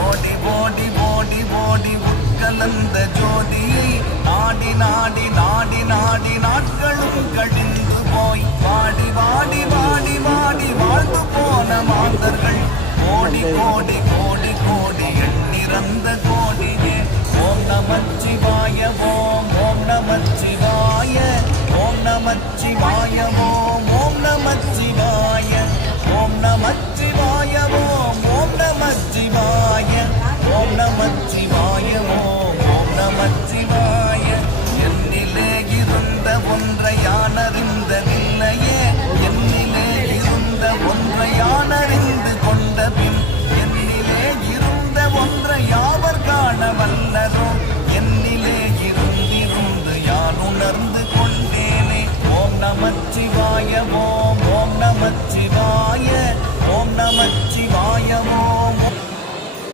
ஓடி ஓடி ஓடி ஓடி உட்கலந்த ஜோதி நாடி நாடி நாடி நாடி நாட்களும் கழிந்து போய் வாடி வாடி வாடி வாடி வாழ்ந்து போன மாந்தர்கள் கோடி கோடி கோடி கோடி எண்ணிறந்த கோடியே ஓம் நமச்சிவாய ஓம் ஓம் நமச்சிவாய ஓம் நமச்சிவாய ஓம் ஓம் நமச்சிவாய ஓம் நமச்சிவாய ஓம்